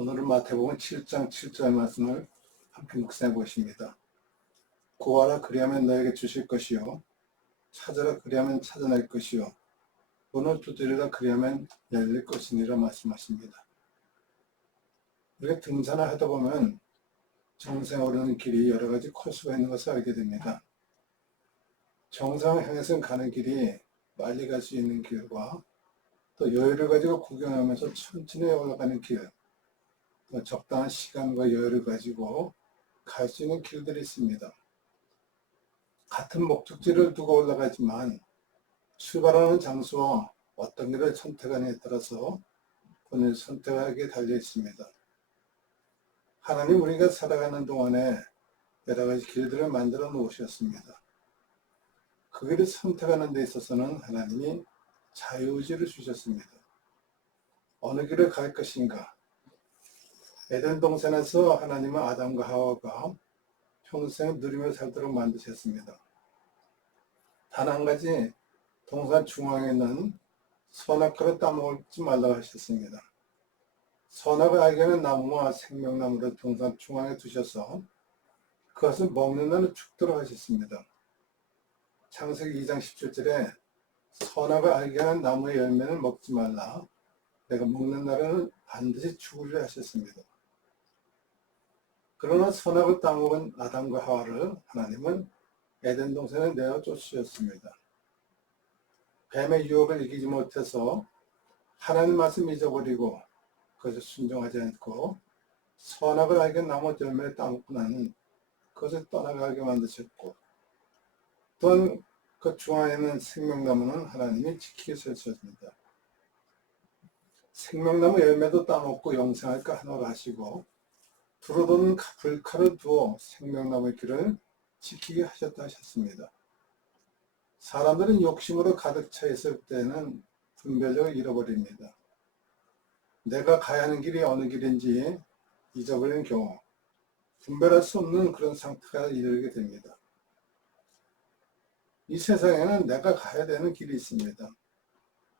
오늘은 마태복음 7장 7절 말씀을 함께 묵상해 보십니다. 구하라 그리하면 너에게 주실 것이요 찾으라 그리하면 찾아낼 것이요 문을 두드리라 그리하면 열릴 것이니라 말씀하십니다. 우리가 등산을 하다 보면 정상에 오르는 길이 여러 가지 코스가 있는 것을 알게 됩니다. 정상을 향해서 가는 길이 빨리 갈 수 있는 길과 또 여유를 가지고 구경하면서 천천히 올라가는 길, 또 적당한 시간과 여유를 가지고 갈 수 있는 길들이 있습니다. 같은 목적지를 두고 올라가지만 출발하는 장소와 어떤 길을 선택하느냐에 따라서 본인의 선택하기에 달려 있습니다. 하나님 우리가 살아가는 동안에 여러 가지 길들을 만들어 놓으셨습니다. 그 길을 선택하는 데 있어서는 하나님이 자유의지를 주셨습니다. 어느 길을 갈 것인가? 에덴 동산에서 하나님은 아담과 하와가 평생 누리며 살도록 만드셨습니다. 단 한 가지 동산 중앙에 있는 선악과를 따먹지 말라고 하셨습니다. 선악을 알게 하는 나무와 생명나무를 동산 중앙에 두셔서 그것을 먹는 날은 죽도록 하셨습니다. 창세기 2장 17절에 선악을 알게 하는 나무의 열매는 먹지 말라. 내가 먹는 날에는 반드시 죽으리라 하셨습니다. 그러나 선악을 따먹은 아담과 하와를 하나님은 에덴 동산에 내어 쫓으셨습니다. 뱀의 유혹을 이기지 못해서 하나님 말씀 잊어버리고 그것을 순종하지 않고 선악을 알게 나무 열매를 따먹고 나는 그것을 떠나가게 만드셨고 또한 그 중앙에 있는 생명나무는 하나님이 지키게 하셨습니다. 생명나무 열매도 따먹고 영생할까 하노라 하시고 불어도는 불칼을 두어 생명나무의 길을 지키게 하셨다 하셨습니다. 사람들은 욕심으로 가득 차 있을 때는 분별력을 잃어버립니다. 내가 가야 하는 길이 어느 길인지 잊어버리는 경우 분별할 수 없는 그런 상태가 이르게 됩니다. 이 세상에는 내가 가야 되는 길이 있습니다.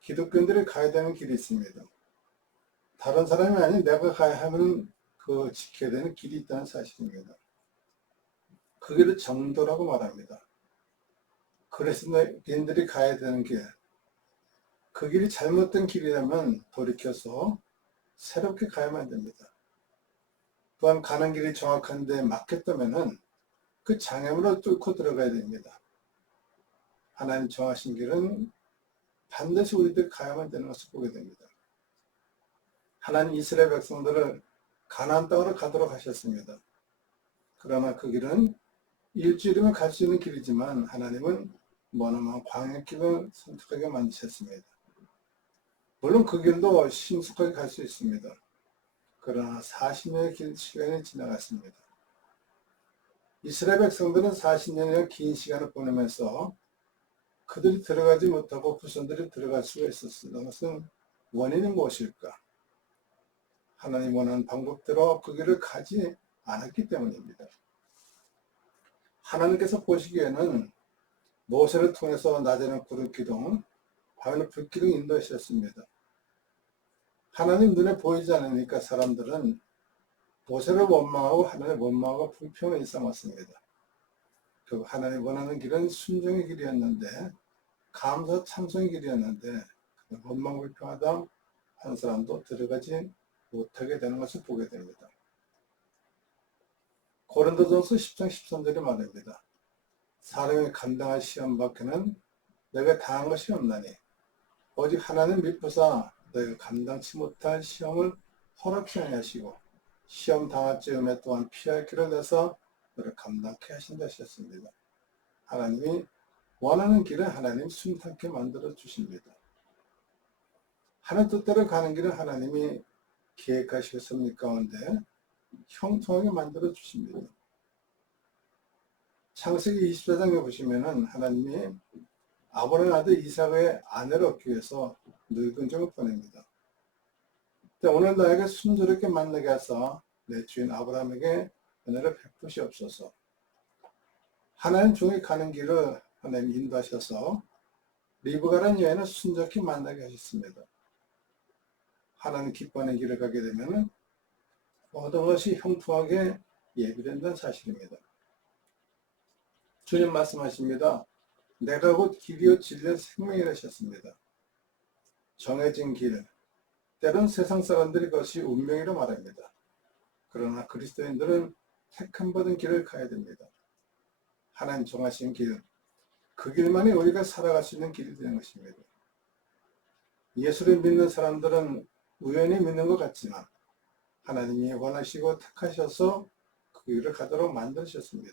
기독교인들이 가야 되는 길이 있습니다. 다른 사람이 아닌 내가 가야 하는 그 지켜야 되는 길이 있다는 사실입니다. 그 길을 정도라고 말합니다. 그리스도인들이 가야 되는 길, 그 길이 잘못된 길이라면 돌이켜서 새롭게 가야만 됩니다. 또한 가는 길이 정확한데 막혔다면 그 장애물을 뚫고 들어가야 됩니다. 하나님 정하신 길은 반드시 우리들 가야만 되는 것을 보게 됩니다. 하나님 이스라엘 백성들을 가나안 땅으로 가도록 하셨습니다. 그러나 그 길은 일주일이면 갈 수 있는 길이지만 하나님은 머나먼 광야길을 선택하게 만드셨습니다. 물론 그 길도 신속하게 갈 수 있습니다. 그러나 40년의 시간이 지나갔습니다. 이스라엘 백성들은 40년의 긴 시간을 보내면서 그들이 들어가지 못하고 후손들이 들어갈 수가 있었던 것은 원인이 무엇일까? 하나님 원하는 방법대로 그 길을 가지 않았기 때문입니다. 하나님께서 보시기에는 모세를 통해서 낮에는 구름 기둥, 밤에는 불 기둥 인도하셨습니다. 하나님 눈에 보이지 않으니까 사람들은 모세를 원망하고 하나님을 원망하고 불평을 일삼았습니다. 결국 하나님 원하는 길은 순종의 길이었는데 감사 찬송의 길이었는데 원망 불평하다 한 사람도 들어가지 못하게 되는 것을 보게 됩니다. 고린도전서 10장 13절에 말합니다. 사람이 감당할 시험 밖에는 내가 당한 것이 없나니 오직 하나님 미쁘사 너희가 감당치 못할 시험을 허락치 아니하시고 시험 당할 즈음에 또한 피할 길을 내서 너를 감당케 하신다 하셨습니다. 하나님이 원하는 길은 하나님 순탄케 만들어 주십니다. 하나님 뜻대로 가는 길은 하나님이 계획하시고 섭리 가운데 형통하게 만들어 주십니다. 창세기 24장에 보시면은 하나님이 아브라함의 아들 이삭의 아내를 얻기 위해서 늙은 종을 보냅니다. 오늘 나에게 순조롭게 만나게 하사 내 주인 아브라함에게 은혜를 베푸시옵소서. 하나님 종이 가는 길을 하나님 인도하셔서 리브가라는 여인을 순조롭게 만나게 하셨습니다. 하나님 기뻐하는 길을 가게 되면 모든 것이 형통하게 예비된다는 사실입니다. 주님 말씀하십니다. 내가 곧 길이요 진리요 생명이라 하셨습니다. 정해진 길, 때론 세상 사람들이 그것이 운명이라 말합니다. 그러나 그리스도인들은 택함 받은 길을 가야 됩니다. 하나님 정하신 길, 그 길만이 우리가 살아갈 수 있는 길이 되는 것입니다. 예수를 믿는 사람들은 우연히 믿는 것 같지만 하나님이 원하시고 택하셔서 그 길을 가도록 만드셨습니다.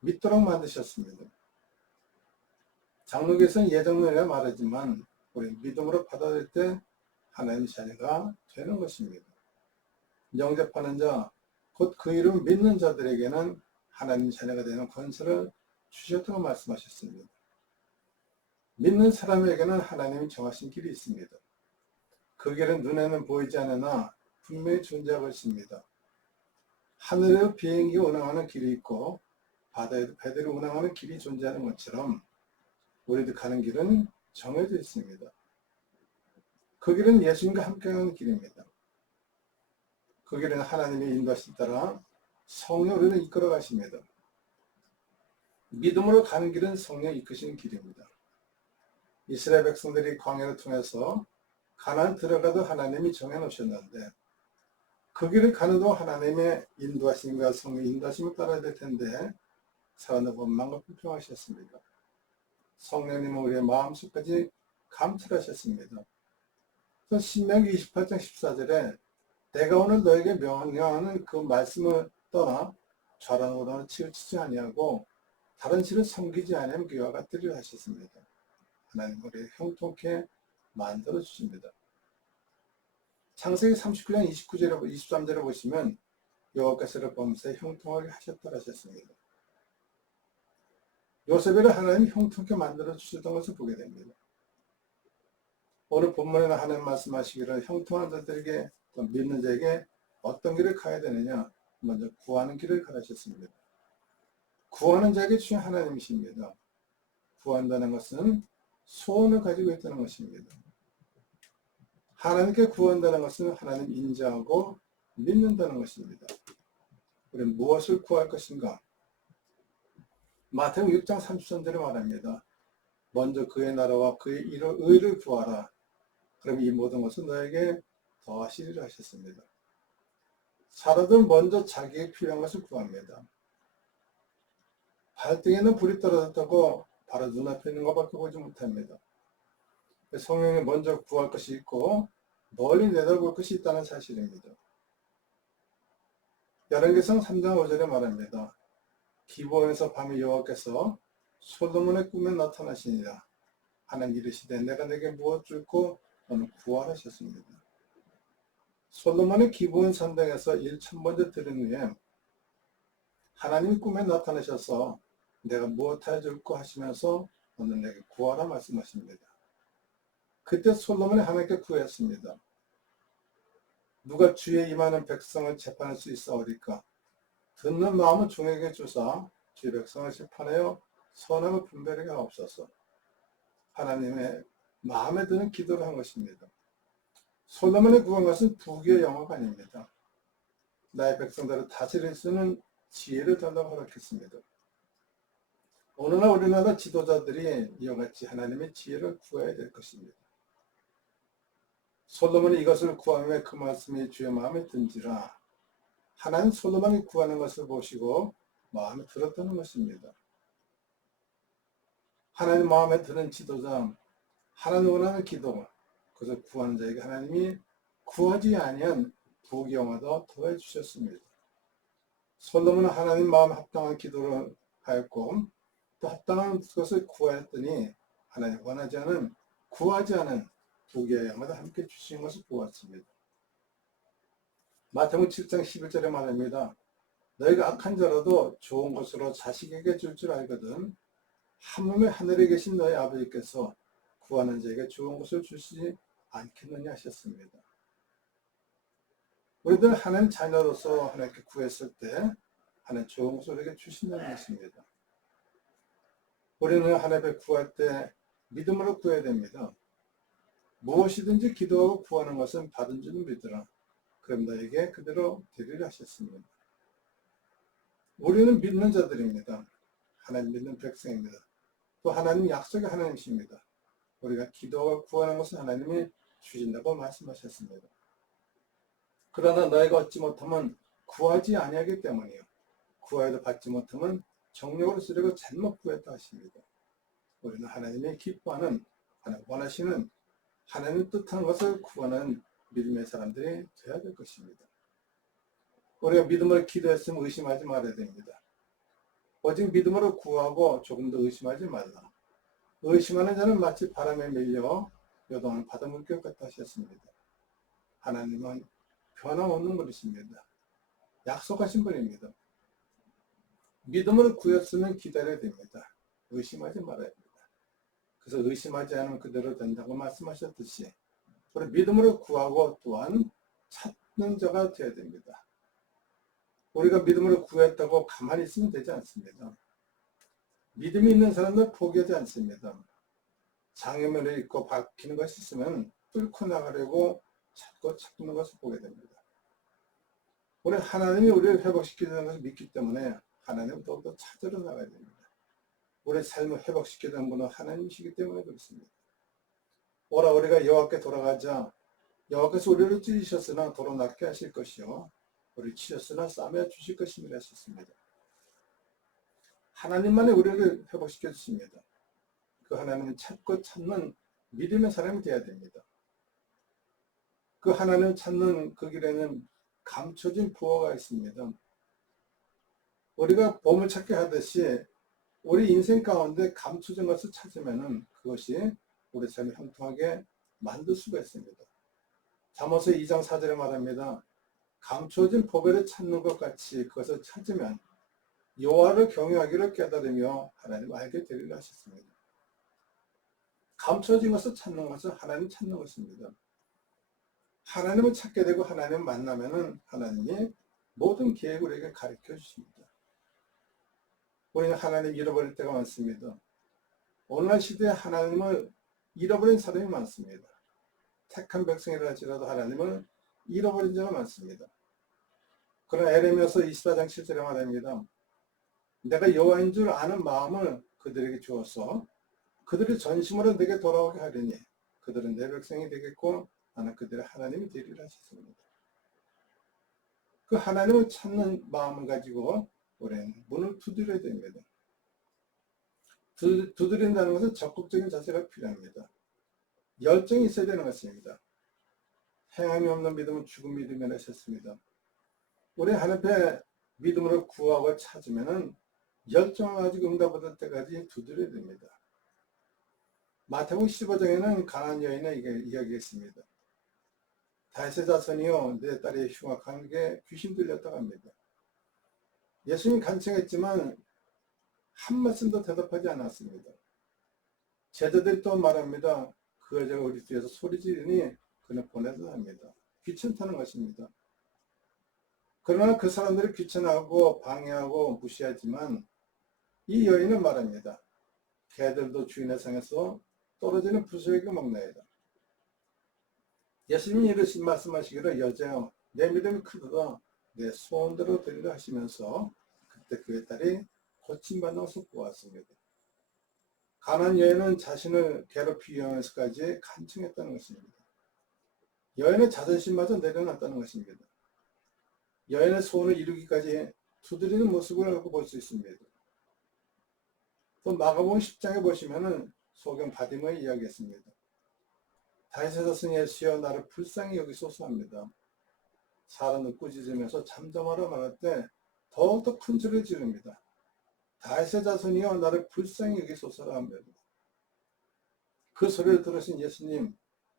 믿도록 만드셨습니다. 장로교에서는 예정론이라 말하지만 우리 믿음으로 받아들일 때 하나님 자녀가 되는 것입니다. 영접하는 자, 곧 그 이름 믿는 자들에게는 하나님 자녀가 되는 권세를 주셨다고 말씀하셨습니다. 믿는 사람에게는 하나님이 정하신 길이 있습니다. 그 길은 눈에는 보이지 않으나 분명히 존재하고 있습니다. 하늘에도 비행기가 운항하는 길이 있고 바다에도 배들이 운항하는 길이 존재하는 것처럼 우리도 가는 길은 정해져 있습니다. 그 길은 예수님과 함께하는 길입니다. 그 길은 하나님의 인도하심 따라 성령 우리를 이끌어 가십니다. 믿음으로 가는 길은 성령 이끄시는 길입니다. 이스라엘 백성들이 광야를 통해서 가나안 들어가도 하나님이 정해놓으셨는데 그 길을 가는 동안 하나님의 인도하심과 성령 인도하심을 따라야 될 텐데 사람들 원망과 불평하셨습니다. 성령님은 우리의 마음속까지 감찰하셨습니다. 그래서 신명기 28장 14절에 내가 오늘 너에게 명령하는 그 말씀을 떠나 좌랑 우랑을 치우치지 아니하고 다른 신을 섬기지 아니하면 그와 같으리라 하셨습니다. 하나님 우리를 형통케 만들어 주십니다. 창세기 39장 29절에 23절에 보시면 여호와께서를 범사에 형통하게 하셨다 하셨습니다. 요셉을 하나님이 형통케 만들어 주셨던 것을 보게 됩니다. 오늘 본문에는 하나님 말씀하시기를 형통한 자들에게 믿는 자에게 어떤 길을 가야 되느냐 먼저 구하는 길을 가르쳤습니다. 구하는 자에게 주신 하나님이십니다. 구한다는 것은 소원을 가지고 있다는 것입니다. 하나님께 구한다는 것은 하나님 인정하고 믿는다는 것입니다. 우리는 무엇을 구할 것인가? 마태복음 6장 33절에 말합니다. 먼저 그의 나라와 그의 의를 구하라. 그럼 이 모든 것은 너에게 더하시리라 하셨습니다. 사람들은 먼저 자기에게 필요한 것을 구합니다. 발등에는 불이 떨어졌다고 바로 눈앞에 있는 것밖에 보지 못합니다. 성령이 먼저 구할 것이 있고 멀리 내다볼 것이 있다는 사실입니다. 열왕기상 3장 5절에 말합니다. 기브온에서 밤에 여호와께서 솔로몬의 꿈에 나타나시니라. 하나님 이르시되 내가 내게 무엇 줄고 너는 구하라 하셨습니다. 솔로몬의 기브온 산당에서 1000번째 들은 후에 하나님이 꿈에 나타나셔서 내가 무엇 해줄까 하시면서 너는 내게 구하라 말씀하십니다. 그때 솔로몬이 하나님께 구했습니다. 누가 주의 임하는 백성을 재판할 수 있사오리까? 듣는 마음은 종에게 주사 주의 백성을 재판하여 선악을 분별하게 하옵소서. 하나님의 마음에 드는 기도를 한 것입니다. 솔로몬이 구한 것은 부귀의 영화가 아닙니다. 나의 백성들을 다스릴 수 있는 지혜를 달라고 허락했습니다. 오늘날 우리나라 지도자들이 이와 같이 하나님의 지혜를 구해야 될 것입니다. 솔로몬이 이것을 구하며 그 말씀이 주의 마음에 든지라. 하나님 솔로몬이 구하는 것을 보시고 마음에 들었다는 것입니다. 하나님 마음에 드는 지도자, 하나님 원하는 기도, 그것을 구하는 자에게 하나님이 구하지 아니한 부귀영화도 더해 주셨습니다. 솔로몬은 하나님 마음에 합당한 기도를 하였고 또 합당한 것을 구하였더니 하나님 원하지 않은 구하지 않은 부귀와 영화도 함께 주신 것을 보았습니다. 마태복음 7장 11절에 말합니다. 너희가 악한 자라도 좋은 것으로 자식에게 줄 줄 알거든 하물며 하늘에 계신 너희 아버지께서 구하는 자에게 좋은 것을 주시지 않겠느냐 하셨습니다. 우리들 하나님 자녀로서 하나님께 구했을 때 하나님 좋은 것을 우리에게 주신다는 것입니다. 우리는 하나님께 구할 때 믿음으로 구해야 됩니다. 무엇이든지 기도하고 구하는 것은 받은 줄은 믿으라. 그럼 너에게 그대로 되리라 하셨습니다. 우리는 믿는 자들입니다. 하나님 믿는 백성입니다. 또 하나님 약속의 하나님이십니다. 우리가 기도하고 구하는 것을 하나님이 주신다고 말씀하셨습니다. 그러나 너희가 얻지 못하면 구하지 아니하기 때문이요. 구하여도 받지 못하면 정욕으로 쓰려고 잘못 구했다 하십니다. 우리는 하나님이 기뻐하는, 하나님 원하시는, 하나님 뜻하는 것을 구하는 믿음의 사람들이 되어야 될 것입니다. 우리가 믿음으로 기도했으면 의심하지 말아야 됩니다. 오직 믿음으로 구하고 조금 더 의심하지 말라. 의심하는 자는 마치 바람에 밀려 요동을 받아물 것 같다 하셨습니다. 하나님은 변함없는 분이십니다. 약속하신 분입니다. 믿음으로 구했으면 기다려야 됩니다. 의심하지 말아야 됩니다. 그래서 의심하지 않으면 그대로 된다고 말씀하셨듯이 우리 믿음으로 구하고 또한 찾는 자가 되어야 됩니다. 우리가 믿음으로 구했다고 가만히 있으면 되지 않습니다. 믿음이 있는 사람은 포기하지 않습니다. 장애물을 입고 박히는 것이 있으면 뚫고 나가려고 찾는 것을 보게 됩니다. 우리 하나님이 우리를 회복시키는 것을 믿기 때문에 하나님을 더욱더 찾으러 나가야 됩니다. 우리의 삶을 회복시키는 분은 하나님이시기 때문에 그렇습니다. 오라 우리가 여호와께 돌아가자. 여호와께서 우리를 찢으셨으나 도로 낫게 하실 것이요 우리 치셨으나 싸매 주실 것임이라 하셨습니다. 하나님만이 우리를 회복시켜 주십니다. 그 하나님을 찾고 찾는 믿음의 사람이 되어야 됩니다. 그 하나님을 찾는 그 길에는 감춰진 부호가 있습니다. 우리가 보물찾기 하듯이 우리 인생 가운데 감춰진 것을 찾으면 그것이 우리 삶을 형통하게 만들 수가 있습니다. 잠언서 2장 4절에 말합니다. 감춰진 보배를 찾는 것 같이 그것을 찾으면 여호와를 경외하기를 깨달으며 하나님을 알게 되리라 하셨습니다. 감춰진 것을 찾는 것은 하나님 찾는 것입니다. 하나님을 찾게 되고 하나님을 만나면은 하나님이 모든 계획을 우리에게 가르쳐 주십니다. 우리는 하나님 잃어버릴 때가 많습니다. 오늘날 시대에 하나님을 잃어버린 사람이 많습니다. 택한 백성이라 할지라도 하나님을 잃어버린 자가 많습니다. 그러나 에레미야서 24장 7절에 말합니다. 내가 여호와인 줄 아는 마음을 그들에게 주어서 그들이 전심으로 내게 돌아오게 하리니 그들은 내 백성이 되겠고 나는 그들의 하나님이 되리라 하셨습니다. 그 하나님을 찾는 마음을 가지고 우리는 문을 두드려야 됩니다. 두드린다는 것은 적극적인 자세가 필요합니다. 열정이 있어야 되는 것입니다. 행함이 없는 믿음은 죽은 믿음이라 하셨습니다. 우리 하나님의 믿음으로 구하고 찾으면 열정을 가지고 응답 받을 때까지 두드려야 됩니다. 마태복음 15장에는 가나안 여인의 이야기가 있습니다. 다윗의 자손이요 내 딸이 흉악한 게 귀신 들렸다고 합니다. 예수님 간청했지만 한 말씀도 대답하지 않았습니다. 제자들이 또 말합니다. 그 여자가 우리 뒤에서 소리 지르니 그는 보내도 합니다. 귀찮다는 것입니다. 그러나 그 사람들이 귀찮아하고 방해하고 무시하지만 이 여인은 말합니다. 개들도 주인의 상에서 떨어지는 부스에게 먹나이다. 예수님이 이렇게 말씀하시기를 여자여 내 믿음이 크도다 내 소원대로 되리라 하시면서 그때 그의 딸이 고침받는 것을 보았습니다. 가난안 여인은 자신을 괴롭히기 위해서까지 간청했다는 것입니다. 여인의 자존심마저 내려놨다는 것입니다. 여인의 소원을 이루기까지 두드리는 모습을 볼 수 있습니다. 또 마가복음 10장에 보시면은 소경 바디모의 이야기했습니다. 다윗의 자손 예수여 나를 불쌍히 여기소서 합니다. 사람을 꾸짖으면서 잠잠하라 말할 때 더욱더 큰 소리를 지릅니다. 다윗의 자손이여 나를 불쌍히 여기소서라 합니다. 그 소리를 들으신 예수님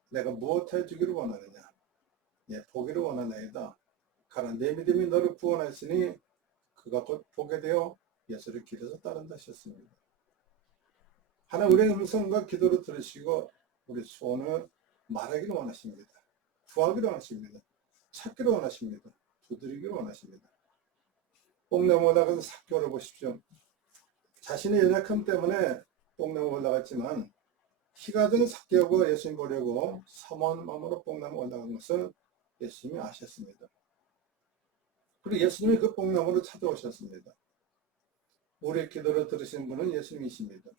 내가 무엇 해주기를 원하느냐 보기를 원하나이다. 가라 내 믿음이 너를 구원하였으니 그가 곧 보게 되어 예수를 길에서 따른다 하셨습니다. 하나님 우리의 음성과 기도를 들으시고 우리 소원을 말하기를 원하십니다. 구하기를 원하십니다. 찾기를 원하십니다. 두드리기를 원하십니다. 뽕나무 올라가서 삭개오를 보십시오. 자신의 연약함 때문에 뽕나무 올라갔지만 키가 든 삭개오가 예수님 보려고 삼원 마음으로 뽕나무 올라간 것을 예수님이 아셨습니다. 그리고 예수님이 그 뽕나무로 찾아오셨습니다. 우리의 기도를 들으신 분은 예수님이십니다.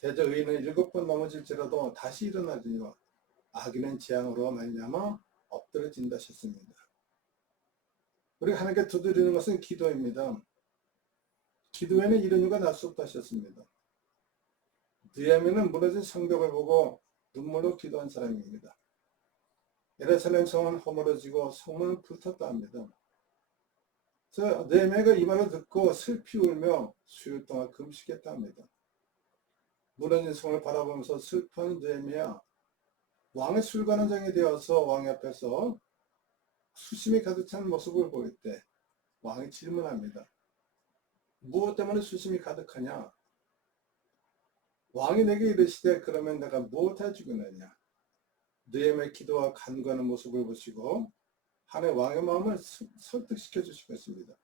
대저 의인은 7번 넘어질지라도 다시 일어나리니 악인은 재앙으로 말미암아 엎드러진다 하셨습니다. 우리가 하나님께 두드리는 것은 기도입니다. 기도에는 이런 이유가 날 수 없다 하셨습니다. 느헤미야는 무너진 성벽을 보고 눈물로 기도한 사람입니다. 예루살렘 성은 허물어지고 성문은 불탔다 합니다. 느헤미야가 이 말을 듣고 슬피 울며 수일 동안 금식했다 합니다. 무너진 성을 바라보면서 슬퍼하는 느헤미야, 왕의 술관원장이 되어서 왕 앞에서 수심이 가득 찬 모습을 보일 때 왕이 질문합니다. 무엇 때문에 수심이 가득하냐? 왕이 내게 이르시되 그러면 내가 무엇을 주겠느냐? 느헤미야의 기도와 간구하는 모습을 보시고 하나님의 왕의 마음을 설득시켜 주실 것입니다.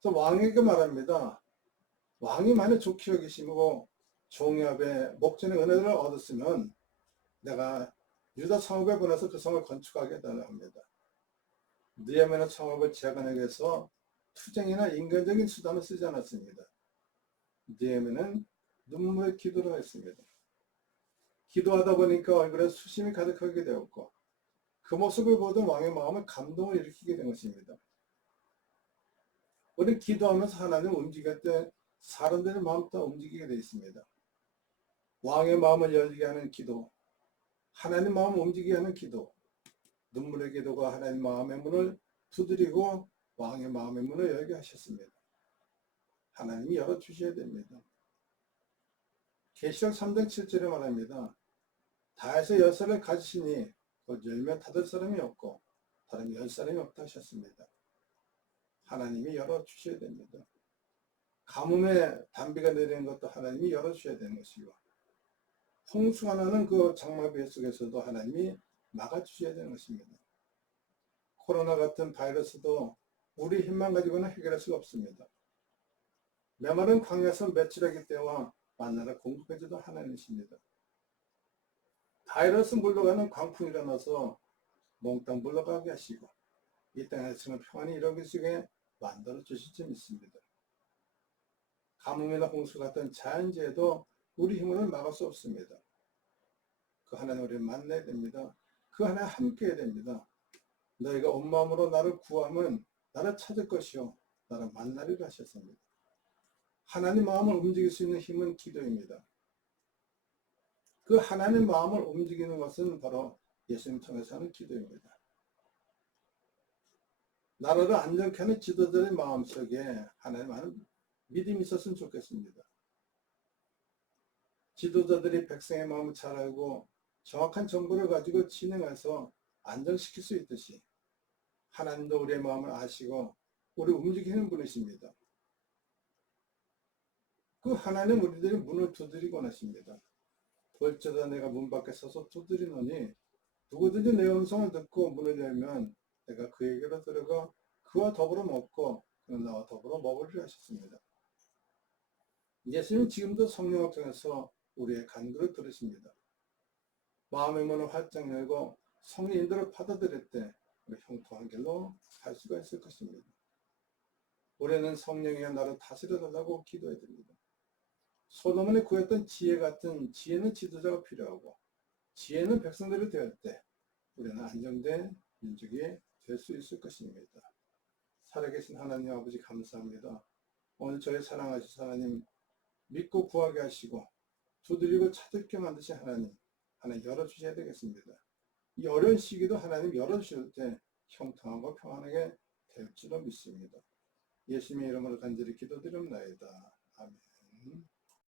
그래서 왕에게 말합니다. 왕이 만약 좋게 여기시고 종이 앞에 목전의 은혜를 얻었으면 내가 유다 성읍에 보내서 그 성을 건축하게 해달라고 합니다. 느헤미야는 성읍을 재건하기 위해서 투쟁이나 인간적인 수단을 쓰지 않았습니다. 느헤미야는 눈물의 기도를 했습니다. 기도하다 보니까 얼굴에 수심이 가득하게 되었고 그 모습을 보던 왕의 마음에 감동을 일으키게 된 것입니다. 우리 기도하면서 하나님 움직일 때 사람들의 마음도 움직이게 되어 있습니다. 왕의 마음을 열리게 하는 기도, 하나님 마음을 움직이게 하는 기도, 눈물의 기도가 하나님 마음의 문을 두드리고 왕의 마음의 문을 열게 하셨습니다. 하나님이 열어주셔야 됩니다. 계시록 3장 7절에 말합니다. 다에서 10살을 가지시니 곧 열매 닫을 사람이 없고 다른 10사람이 없다 하셨습니다. 하나님이 열어주셔야 됩니다. 가뭄에 단비가 내리는 것도 하나님이 열어주셔야 되는 것이고 홍수가 나는 그 장마비 속에서도 하나님이 막아주셔야 되는 것입니다. 코로나 같은 바이러스도 우리 힘만 가지고는 해결할 수가 없습니다. 메마른 광야에서 며칠하기 때와 만나라 공급해주도 하나님이십니다. 바이러스 물러가는 광풍이 일어나서 몽땅 물러가게 하시고 이 땅에서는 평안이 이루어지게 만들어 주실 줄 믿습니다. 가뭄이나 홍수 같은 자연재해도 우리 힘으로는 막을 수 없습니다. 그 하나님 우리를 만나야 됩니다. 그 하나님 함께 해야 됩니다. 너희가 온 마음으로 나를 구하면 나를 찾을 것이요 나를 만나리라 하셨습니다. 하나님 마음을 움직일 수 있는 힘은 기도입니다. 그 하나님 마음을 움직이는 것은 바로 예수님 통해서 하는 기도입니다. 나라를 안정케 하는 지도자의 마음속에 하나님 하는 믿음이 있었으면 좋겠습니다. 지도자들이 백성의 마음을 잘 알고 정확한 정보를 가지고 진행해서 안정시킬 수 있듯이 하나님도 우리의 마음을 아시고 우리 움직이는 분이십니다. 그 하나님 우리들이 문을 두드리곤 하십니다. 볼지어다 내가 문 밖에 서서 두드리노니 누구든지 내 음성을 듣고 문을 열면 내가 그에게로 들어가 그와 더불어 먹고 그는 나와 더불어 먹으리라 하셨습니다. 예수님 지금도 성령을 통해서 우리의 간구를 들으십니다. 마음의 문을 활짝 열고 성령 인도를 받아들일 때 우리 형통한 길로 갈 수가 있을 것입니다. 우리는 성령이여 나를 다스려달라고 기도해야 됩니다. 솔로몬이 구했던 지혜 같은 지혜는 지도자가 필요하고 지혜는 백성들이 되을 때 우리는 안정된 민족이 될 수 있을 것입니다. 살아계신 하나님 아버지 감사합니다. 오늘 저희 사랑하신 하나님 믿고 구하게 하시고 두드리고 찾을게 만드신 하나님 열어주셔야 되겠습니다. 이 어려운 시기도 하나님 열어주실 때 형통하고 평안하게 될 줄로 믿습니다. 예수님의 이름으로 간절히 기도드립니다. 아멘.